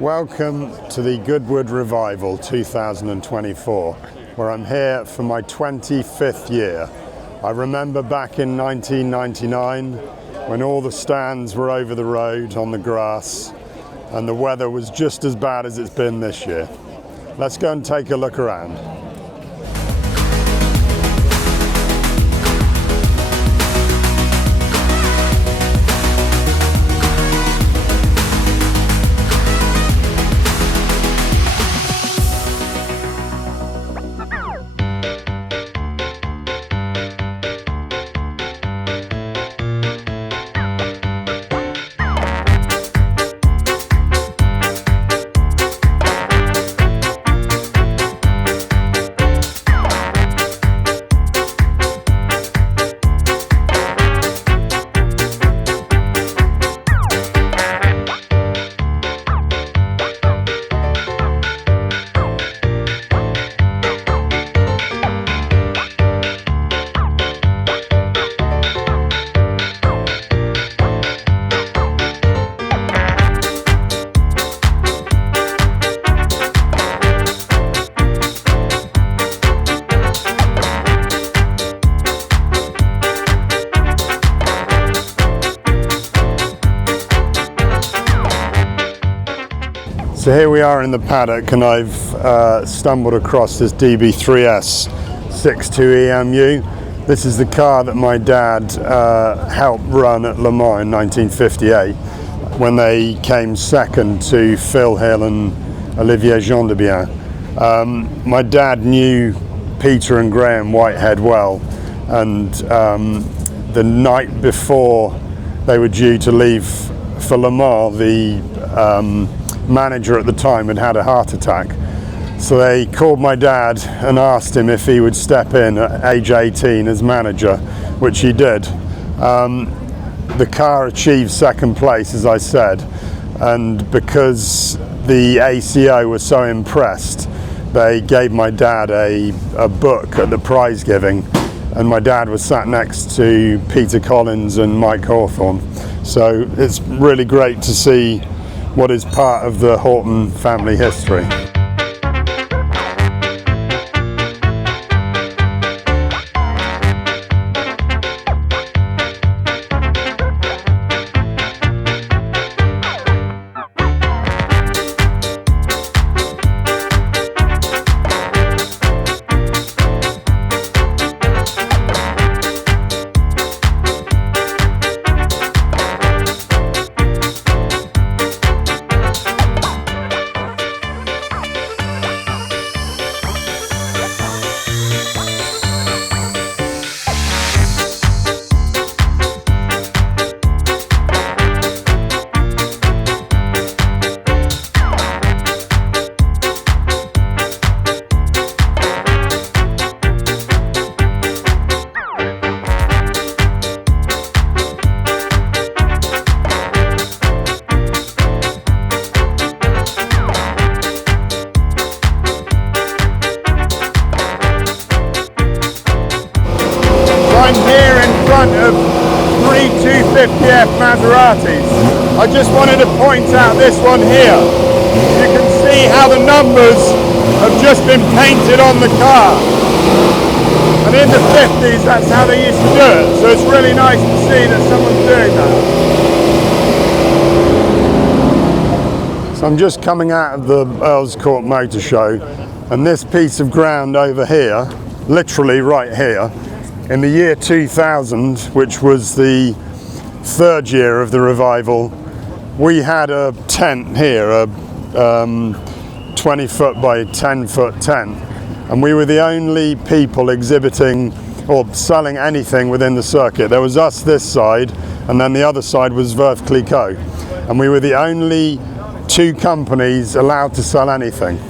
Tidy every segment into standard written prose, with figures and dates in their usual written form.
Welcome to the Goodwood Revival 2024, where I'm here for my 25th year. I remember back in 1999 when all the stands were over the road on the grass and the weather was just as bad as it's been this year. Let's go and take a look around. So here we are in the paddock, and I've stumbled across this DB3S 62 EMU. This is the car that my dad helped run at Le Mans in 1958 when they came second to Phil Hill and Olivier Gendebien. My dad knew Peter and Graham Whitehead well, and the night before they were due to leave for Le Mans, the manager at the time had a heart attack, so they called my dad and asked him if he would step in at age 18 as manager, which he did. The car achieved second place, as I said, and because the ACO was so impressed, they gave my dad a book at the prize giving, and my dad was sat next to Peter Collins and Mike Hawthorne. So it's really great to see what is part of the Horton family history. I'm here in front of three 250F Maseratis. I just wanted to point out this one here. You can see how the numbers have just been painted on the car. And in the 50s, that's how they used to do it. So it's really nice to see that someone's doing that. So I'm just coming out of the Earls Court Motor Show, and this piece of ground over here, literally right here, in the year 2000, which was the third year of the revival, we had a tent here, a 20 foot by 10 foot tent, and we were the only people exhibiting or selling anything within the circuit. There was us this side, and then the other side was Veuve Clicquot, and we were the only two companies allowed to sell anything.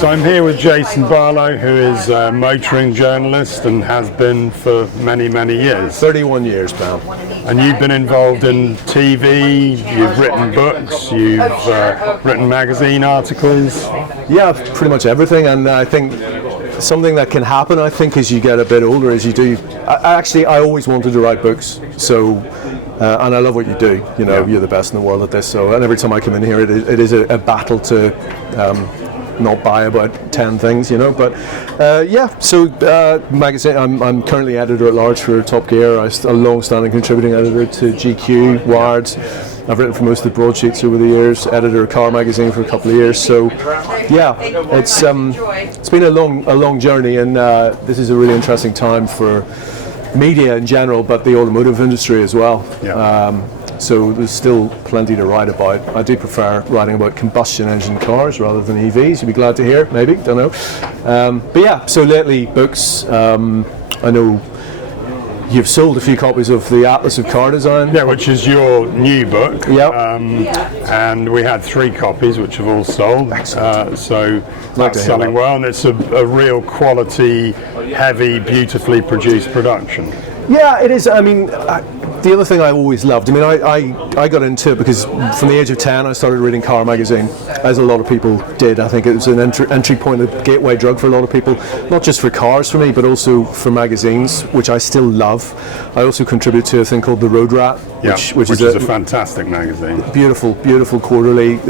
So I'm here with Jason Barlow, who is a motoring journalist and has been for many, many years. 31 years, pal. And you've been involved in TV, you've written books, you've written magazine articles. Yeah, pretty much everything. And I think something that can happen, I think, as you get a bit older, as you do. I always wanted to write books, so and I love what you do. You know, you're the best in the world at this. So, and every time I come in here, it is a battle to not buy about 10 things, you know. But so magazine. I'm currently editor at large for Top Gear. I'm a long-standing contributing editor to GQ, Wired. I've written for most of the broadsheets over the years. Editor of Car Magazine for a couple of years. So, yeah, it's been a long journey, and this is a really interesting time for media in general, but the automotive industry as well. So there's still plenty to write about. I do prefer writing about combustion engine cars rather than EVs. You'd be glad to hear, maybe, don't know. But yeah, so lately books, I know you've sold a few copies of the Atlas of Car Design. Yeah, which is your new book. Yep. And we had 3 copies, which have all sold. So that's selling well, and it's a real quality, heavy, beautifully produced production. Yeah, it is. I mean, the other thing I always loved, I mean, I got into it because from the age of 10 I started reading Car Magazine, as a lot of people did. I think it was an entry point, a gateway drug for a lot of people, not just for cars for me, but also for magazines, which I still love. I also contribute to a thing called The Road Rat, which is a fantastic magazine. Beautiful quarterly.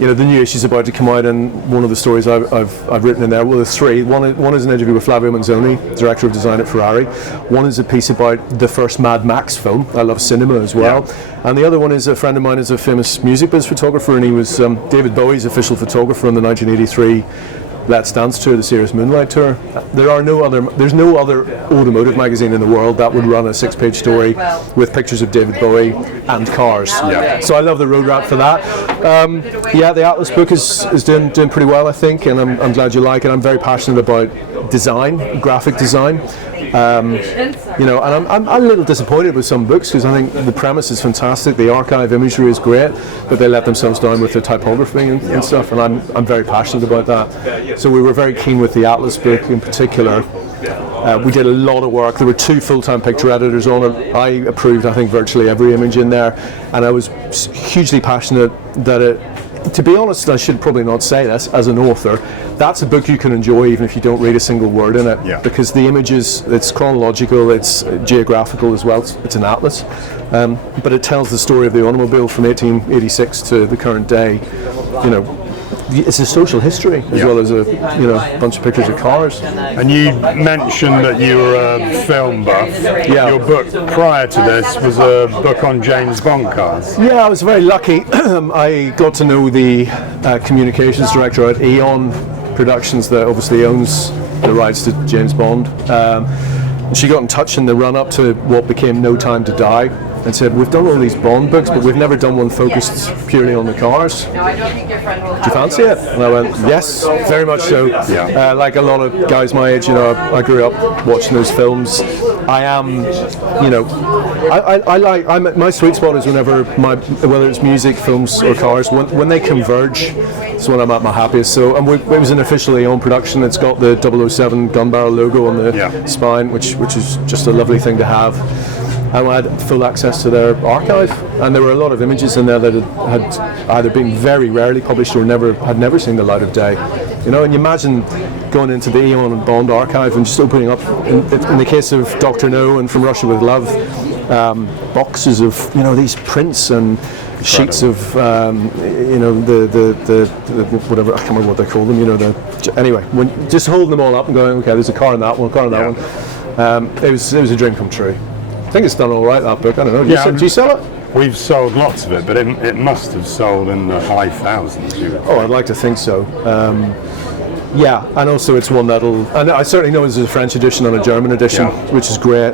You know, the new issue's about to come out, and one of the stories I've written in there, well, there's 3. One is an interview with Flavio Manzoni, director of design at Ferrari. One is a piece about the first Mad Max film. I love cinema as well. And the other one is a friend of mine is a famous music biz photographer, and he was David Bowie's official photographer on the 1983 Let's Dance tour, the Serious Moonlight tour. There's no other automotive magazine in the world that would run a 6-page story with pictures of David Bowie and cars. So I love the Road Rat for that. The Atlas book is doing pretty well, I think, and I'm glad you like it. I'm very passionate about design, graphic design. You know, and I'm a little disappointed with some books because I think the premise is fantastic, the archive imagery is great, but they let themselves down with the typography and stuff, and I'm very passionate about that. So we were very keen with the Atlas book in particular. We did a lot of work. There were 2 full-time picture editors on it. I approved, I think, virtually every image in there, and I was hugely passionate that to be honest, I should probably not say this, as an author, that's a book you can enjoy even if you don't read a single word in it, because the images, it's chronological, it's geographical as well, it's an atlas, but it tells the story of the automobile from 1886 to the current day. You know, it's a social history as well as a bunch of pictures of cars. And you mentioned that you were a film buff. Your book prior to this was a book on James Bond cars. Yeah, I was very lucky. I got to know the communications director at Eon Productions that obviously owns the rights to James Bond. She got in touch in the run-up to what became No Time to Die and said, we've done all these Bond books, but we've never done one focused purely on the cars. Do you fancy it? And I went, yes, very much so. Like a lot of guys my age, you know, I grew up watching those films. I am, you know, my sweet spot is whenever whether it's music, films or cars, when they converge, it's when I'm at my happiest. So, and it was an officially owned production. It's got the 007 gun barrel logo on the spine, which is just a lovely thing to have. And I had full access to their archive, and there were a lot of images in there that had either been very rarely published or had never seen the light of day. You know, and you imagine going into the Eon and Bond archive and just opening up, in the case of Dr. No and From Russia with Love, boxes of these prints and sheets of the whatever, I can't remember what they call them. Anyway, just holding them all up and going, okay, there's a car in that one, car in that one. It was a dream come true. I think it's done all right, that book. I don't know. Do you sell it? We've sold lots of it, but it must have sold in the high thousands. Oh, I'd like to think so. Yeah, and also it's one that'll, and I certainly know there's a French edition and a German edition, which is great.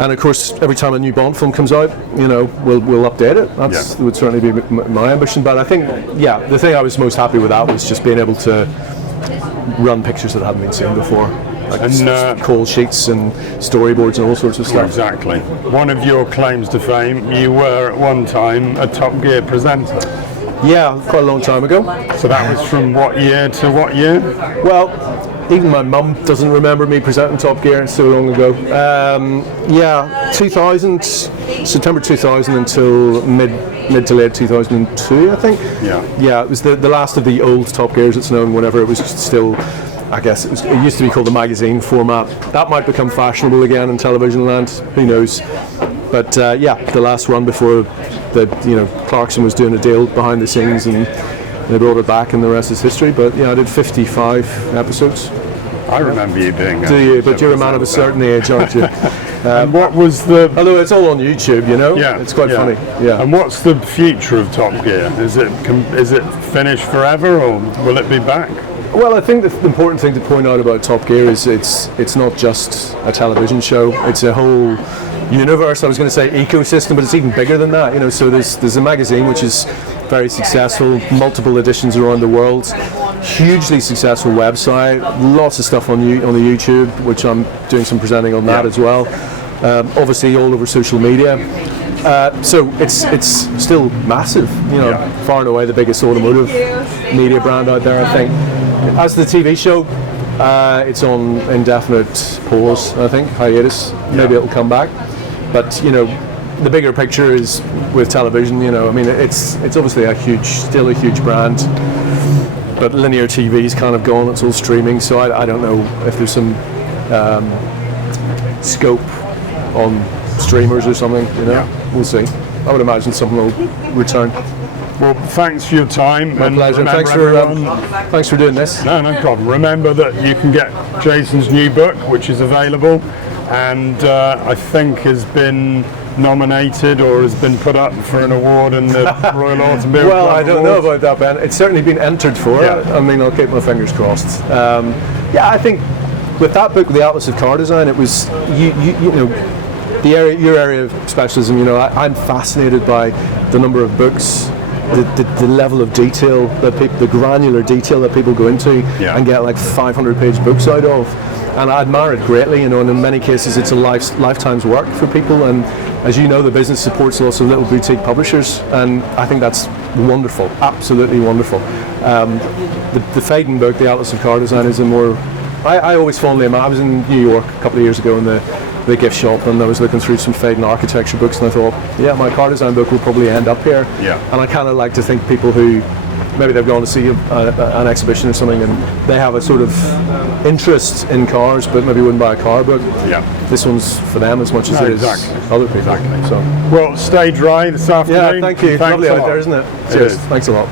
And of course, every time a new Bond film comes out, we'll update it. That would certainly be my ambition. But I think, the thing I was most happy with that was just being able to run pictures that hadn't been seen before. Like call sheets and storyboards and all sorts of stuff. Exactly. One of your claims to fame, you were at one time a Top Gear presenter. Yeah, quite a long time ago. So that was from what year to what year? Well, even my mum doesn't remember me presenting Top Gear, so long ago. 2000, September 2000 until mid to late 2002, I think. Yeah, it was the last of the old Top Gears, it's known, whenever it was still, I guess, it used to be called the magazine format. That might become fashionable again in television land, who knows. But the last run before Clarkson was doing a deal behind the scenes and they brought it back and the rest is history. But yeah, I did 55 episodes. I remember you doing it. Do you? But you're a man of a certain age, aren't you? And what was the... Although it's all on YouTube, Yeah. It's quite funny. Yeah. And what's the future of Top Gear? Is it finished forever, or will it be back? Well, I think the important thing to point out about Top Gear is it's not just a television show. It's a whole universe. I was going to say ecosystem, but it's even bigger than that. So there's a magazine which is very successful, multiple editions around the world, hugely successful website, lots of stuff on the YouTube, which I'm doing some presenting on that as well. Obviously, all over social media. So it's still massive. Far and away the biggest automotive media brand out there, I think. As the TV show, it's on indefinite pause, I think, hiatus. Maybe it'll come back. But, the bigger picture is with television, it's obviously still a huge brand. But linear TV is kind of gone, it's all streaming, so I don't know if there's some scope on streamers or something, We'll see. I would imagine something will return. Well, thanks for your time. My pleasure. Thanks for doing this. No problem. Remember that you can get Jason's new book, which is available, and I think has been nominated or has been put up for an award in the Royal Automobile Well, Club I don't know about that, Ben. It's certainly been entered for. I mean, I'll keep my fingers crossed. I think with that book, The Atlas of Car Design, it was your area of specialism. I'm fascinated by the number of books, the level of detail the granular detail that people go into and get like 500-page books out of. And I admire it greatly, and in many cases it's a lifetime's work for people. And as you know, the business supports lots of little boutique publishers, and I think that's wonderful, absolutely wonderful. The Faden book, The Atlas of Car Design, is a more... I always fondly imagine... I was in New York a couple of years ago in the gift shop, and I was looking through some Faden architecture books, and I thought, my car design book will probably end up here. And I kind of like to think people who maybe they've gone to see an exhibition or something, and they have a sort of interest in cars, but maybe wouldn't buy a car book. This one's for them as much as it is other people. So, well, stay dry this afternoon. Yeah, thank you. It's lovely out there, isn't it? Cheers. Thanks a lot.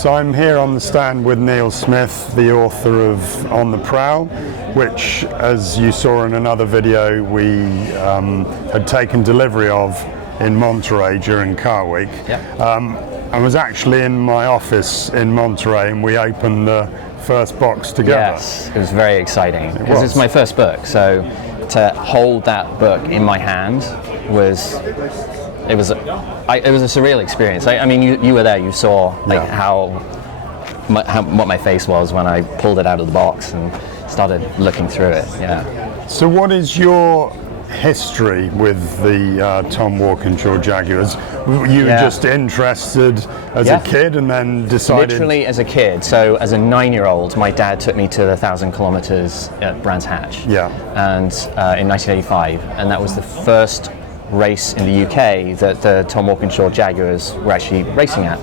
So I'm here on the stand with Neil Smith, the author of On the Prowl, which, as you saw in another video, we had taken delivery of in Monterey during Car Week. I was actually in my office in Monterey, and we opened the first box together. Yes, it was very exciting because it's my first book. So to hold that book in my hand was a surreal experience. I mean, you were there. You saw like what my face was when I pulled it out of the box and started looking through it. Yeah. So what is your history with the Tom Walkinshaw Jaguars? You were just interested as a kid and then decided... Literally as a kid. So as a 9-year-old, my dad took me to the 1,000 kilometers at Brands Hatch. Yeah. And in 1985, and that was the first race in the UK that the Tom Walkinshaw Jaguars were actually racing at.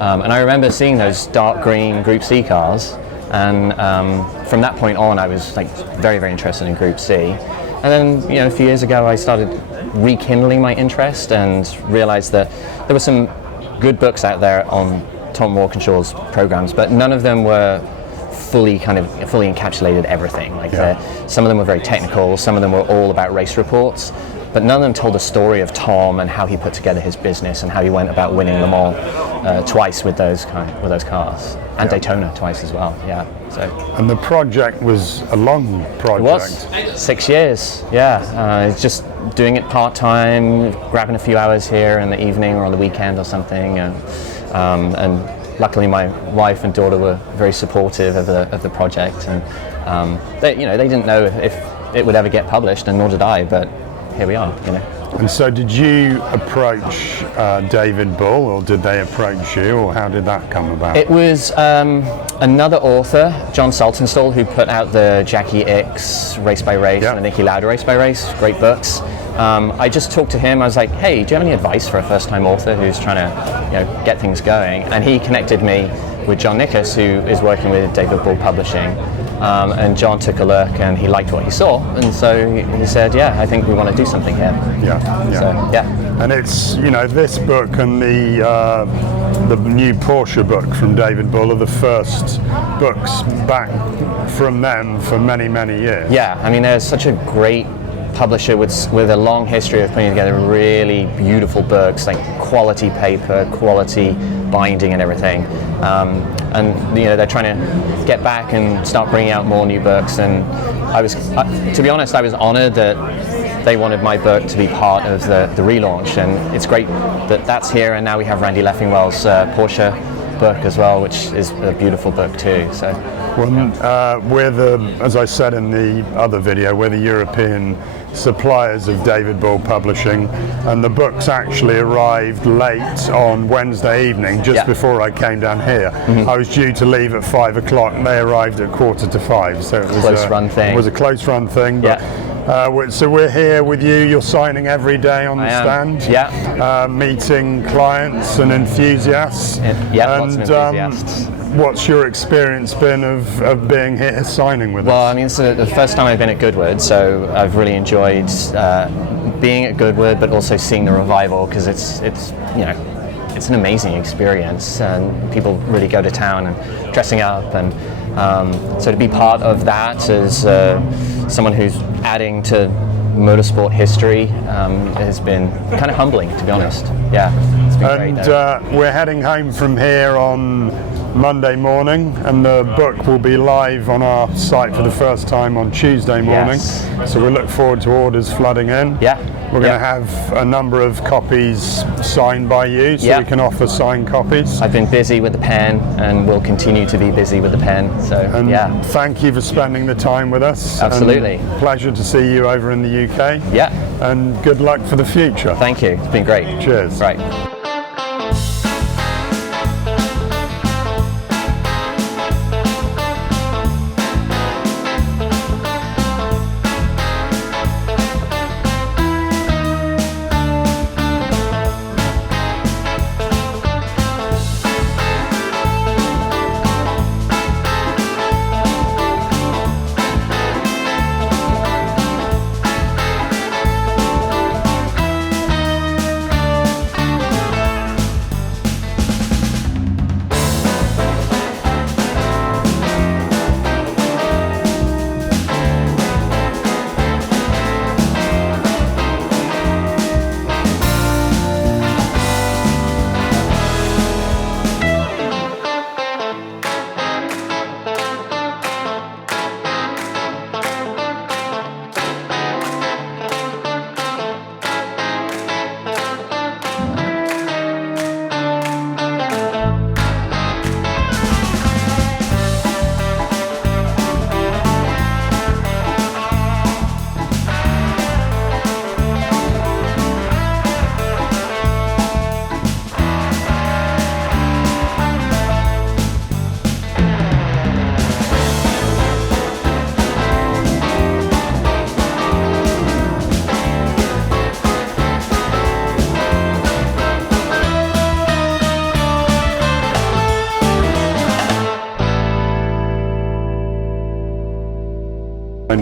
And I remember seeing those dark green Group C cars, and from that point on I was like very, very interested in Group C. And then, a few years ago I started rekindling my interest and realized that there were some good books out there on Tom Walkinshaw's programs, but none of them were fully encapsulated everything. Some of them were very technical, some of them were all about race reports, but none of them told the story of Tom and how he put together his business and how he went about winning Le Mans twice with those cars, and Daytona twice as well. Yeah. So. And the project was a long project. It was 6 years. Yeah. Just doing it part time, grabbing a few hours here in the evening or on the weekend or something, and luckily my wife and daughter were very supportive of the project, and they didn't know if it would ever get published, and nor did I, but here we are. And so did you approach David Bull, or did they approach you, or how did that come about? It was another author, John Saltonstall, who put out the Jackie X Race by Race and the Nicky Lauda Race by Race, great books. I just talked to him. I was like, hey, do you have any advice for a first-time author who's trying to get things going? And he connected me with John Nickus, who is working with David Bull Publishing. And John took a look and he liked what he saw, and so he said, yeah, I think we want to do something here. And it's this book and the new Porsche book from David Bull are the first books back from them for many years. I mean, there's such a great publisher with a long history of putting together really beautiful books, like quality paper, quality binding and everything, and they're trying to get back and start bringing out more new books, and to be honest, I was honored that they wanted my book to be part of the relaunch, and it's great that that's here, and now we have Randy Leffingwell's Porsche book as well, which is a beautiful book too. So we're as I said in the other video, we're the European suppliers of David Bull Publishing, and the books actually arrived late on Wednesday evening, just before I came down here. I was due to leave at 5 o'clock and they arrived at 4:45, so it was It was a close run thing, but so we're here with you. You're signing every day on the stand, meeting clients and enthusiasts. Lots of enthusiasts. What's your experience been of being here signing with us? Well, I mean, it's the first time I've been at Goodwood, so I've really enjoyed being at Goodwood, but also seeing the revival, because it's an amazing experience, and people really go to town and dressing up, and so to be part of that as someone who's adding to motorsport history has been kind of humbling, to be honest. It's been great. And we're heading home from here on Monday morning, and the book will be live on our site for the first time on Tuesday morning. So we look forward to orders flooding in. We're going to have a number of copies signed by you, so we can offer signed copies. I've been busy with the pen and will continue to be busy with the pen. So thank you for spending the time with us. Absolutely. And pleasure to see you over in the UK. And good luck for the future. Thank you. It's been great. Cheers. Right.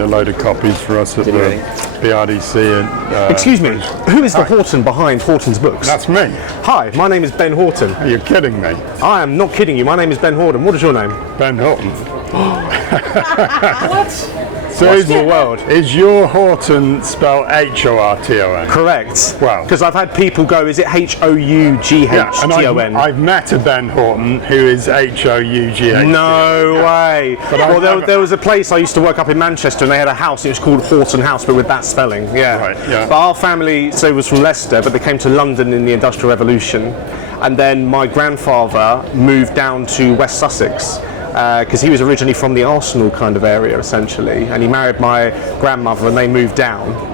a load of copies for us at the BRDC. Excuse me, who is the Horton behind Horton's books? That's me. Hi, my name is Ben Horton. Are you kidding me? I am not kidding you. My name is Ben Horton. What is your name? Ben Horton. What? So What small world. Is your Horton spelled Horton? Correct. Wow. Because I've had people go, is it Houghton? And I've met a Ben Horton who is Houghton. No way. Well, there was a place I used to work up in Manchester, and they had a house. It was called Horton House, but with that spelling. Yeah. Right, yeah. But our family, so it was from Leicester, but they came to London in the Industrial Revolution, and then my grandfather moved down to West Sussex. Because he was originally from the Arsenal kind of area, essentially, and he married my grandmother, and they moved down.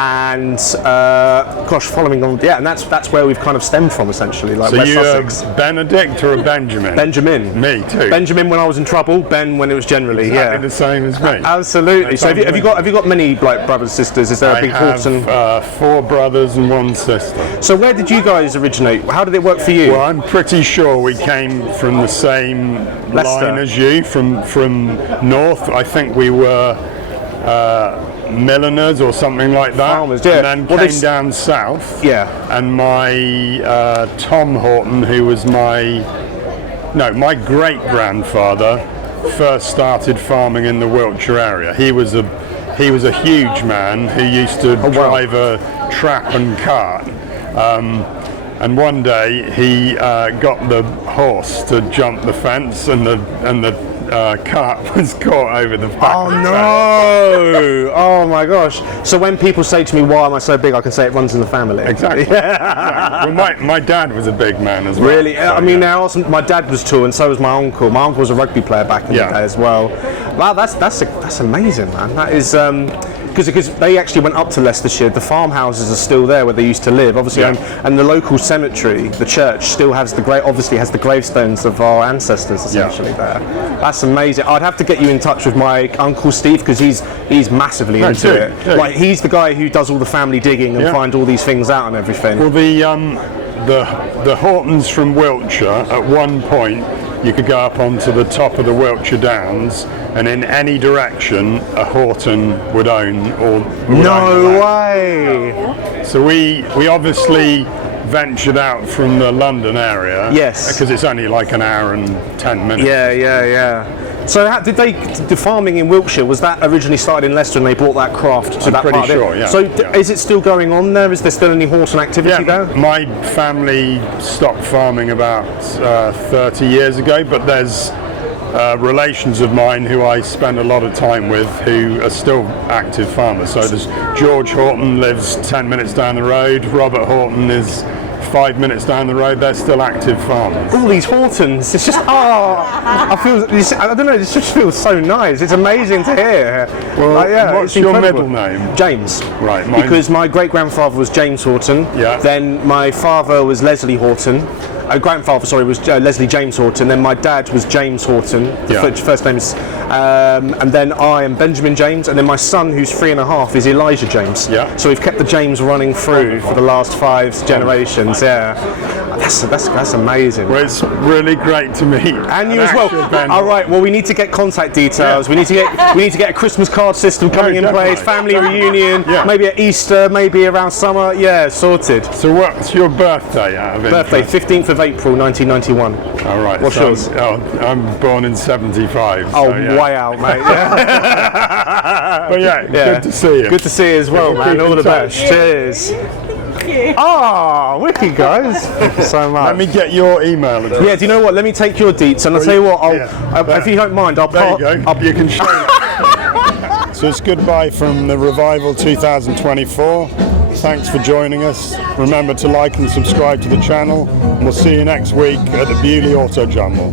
And following on, and that's where we've kind of stemmed from, essentially, like so West you Sussex. A Benedict or a Benjamin? Benjamin. Me too. Benjamin when I was in trouble. Ben when it was generally exactly the same as me. Absolutely. So have you got many like brothers, sisters? Is there a big Horton? I have 4 brothers and 1 sister. So where did you guys originate? How did it work for you? Well, I'm pretty sure we came from the same Leicester. line as you, from north. I think we were milliners or something like that. Farmers, yeah. And then came down south. Yeah. And my Tom Horton, who was my great grandfather, first started farming in the Wiltshire area. He was a huge man who used to drive a trap and cart. And one day he got the horse to jump the fence, and the cart was caught over the back. Oh no! Oh my gosh! So when people say to me, "Why am I so big?" I can say it runs in the family. Exactly. Exactly. Well, my dad was a big man as well. Really? So, I mean, my dad was too, and so was my uncle. My uncle was a rugby player back in the day as well. Wow, that's amazing, man. That is because they actually went up to Leicestershire. The farmhouses are still there where they used to live, obviously, and the local cemetery, the church, still has the gravestones of our ancestors essentially there. That's amazing. I'd have to get you in touch with my uncle Steve, because he's massively into it. Yeah. Like, he's the guy who does all the family digging and find all these things out and everything. Well, the Hortons from Wiltshire, at one point you could go up onto the top of the Wiltshire Downs, and in any direction a Horton would own or No way! So we obviously ventured out from the London area. Yes. Because it's only like an hour and 10 minutes. Yeah. So the farming in Wiltshire, was that originally started in Leicester and they brought that craft to that pretty part of it? sure, yeah. So is it still going on there? Is there still any Horton activity there? My family stopped farming about 30 years ago, but there's relations of mine who I spend a lot of time with who are still active farmers. So there's George Horton, lives 10 minutes down the road. Robert Horton is 5 minutes down the road. They're still active farmers. All these Hortons, it's just I don't know, this just feels so nice. It's amazing to hear. Well, what's your middle name? James. Right. Because my great grandfather was James Horton. Yeah. Then my father was Leslie Horton. Grandfather, was Leslie James Horton. Then my dad was James Horton. The first name is, and then I am Benjamin James. And then my son, who's 3.5, is Elijah James. Yeah. So we've kept the James running through for the last 5 generations. Yeah. That's amazing. Well, it's really great to meet. And you as well. All right. Well, we need to get contact details. Yeah. We need to get a Christmas card system coming in place. Family reunion. Yeah. Maybe at Easter. Maybe around summer. Yeah, sorted. So what's your birthday out of Birthday, interest? 15th of April, 1991. All right. What's yours? I'm born in 75. Oh, so, yeah. way out, mate. Yeah. But good to see you. Good to see you as well, man. Keep All in the touch. best. Cheers. Oh, wicked, guys. Thank you so much. Let me get your email address. Yeah, do you know what? Let me take your deets, and I'll tell you what, if you don't mind, I'll There you go. You can show it. So it's goodbye from the Revival 2024. Thanks for joining us. Remember to like and subscribe to the channel, and we'll see you next week at the Beaulieu Auto Jumble.